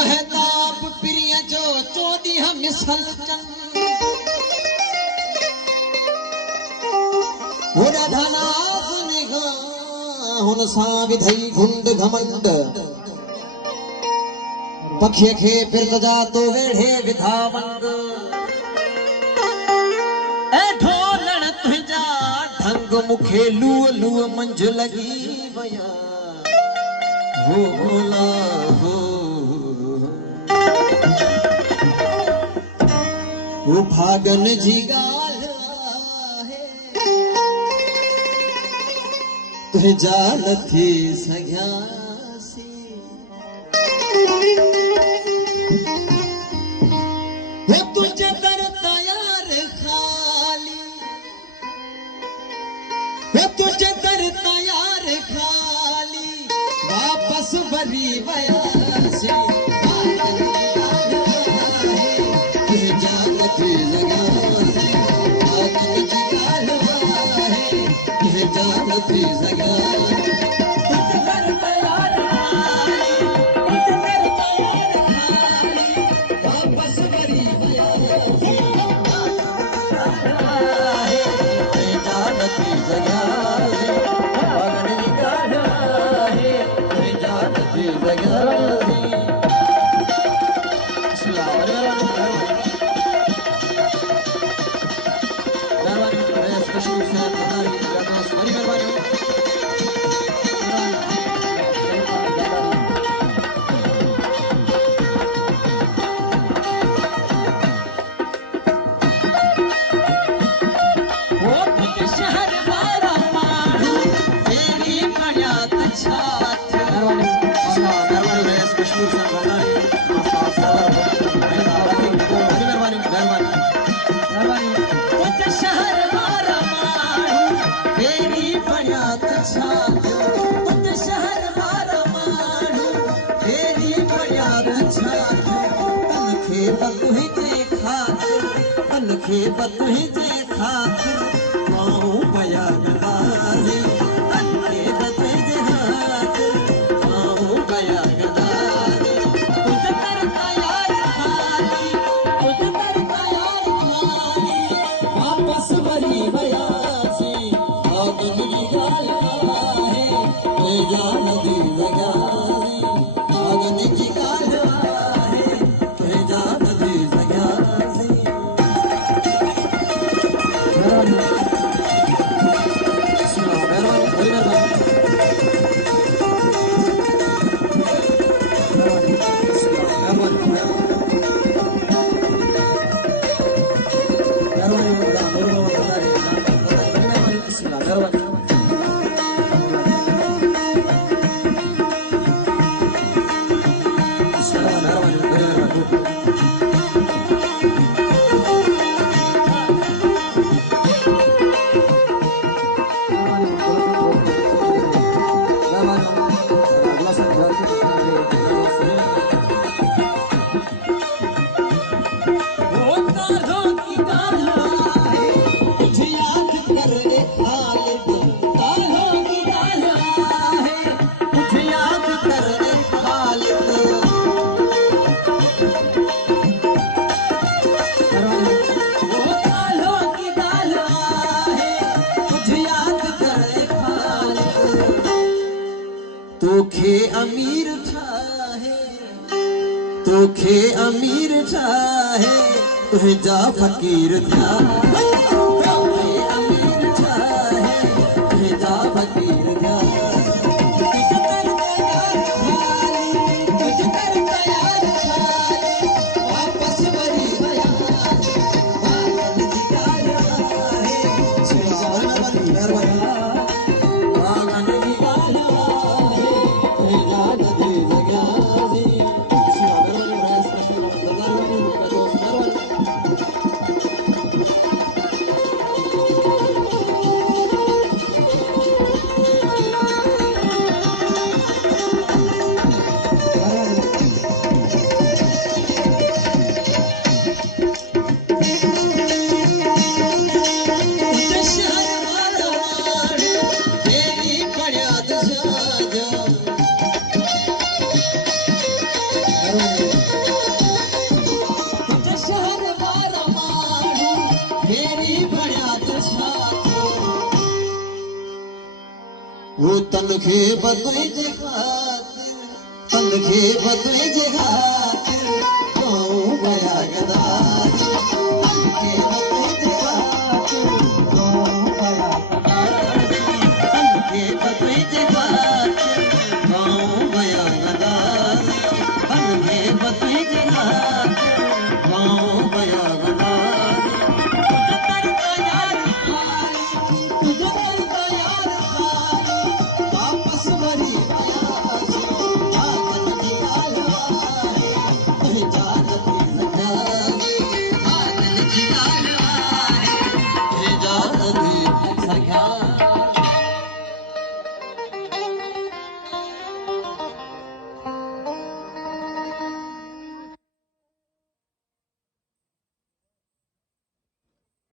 महताब प्रिय जो चोदी हम सलचन हो राधाना सुनेगा हुन सा विधई घुंड घमंड पखिय खे फिर जा तो वेढ़े विधावंग ए ढोलण तुझा ढंग मुखे लूअ लूअ मंझ लगी वया भोला हो वो भागन जी गाल है तुझे जान थी सग्यासी वे तुझे दर तैयार खाली वे तुझे दर तैयार खाली वापस भरी बयासी तुझे जानती जगासी आदत की कालवा है तुझे जानती जगासी बतुही जे खातिर माऊ बया गदारी अन्ने बतुही जे खातिर माऊ बया गदारी तुझे करता यार खाली तुझे करता यार खाली वापस भरी बयासी आगन की गाल है ये जान दी जगारी आगन की गाल है ये जान दी जगारी तोखे अमीर चाहे तुझे जा फकीर था तोखे अमीर चाहे तुझे जा फकीर था वापस भरी तन खे बतुई जे खातिर तन खे बतुई जे खातिर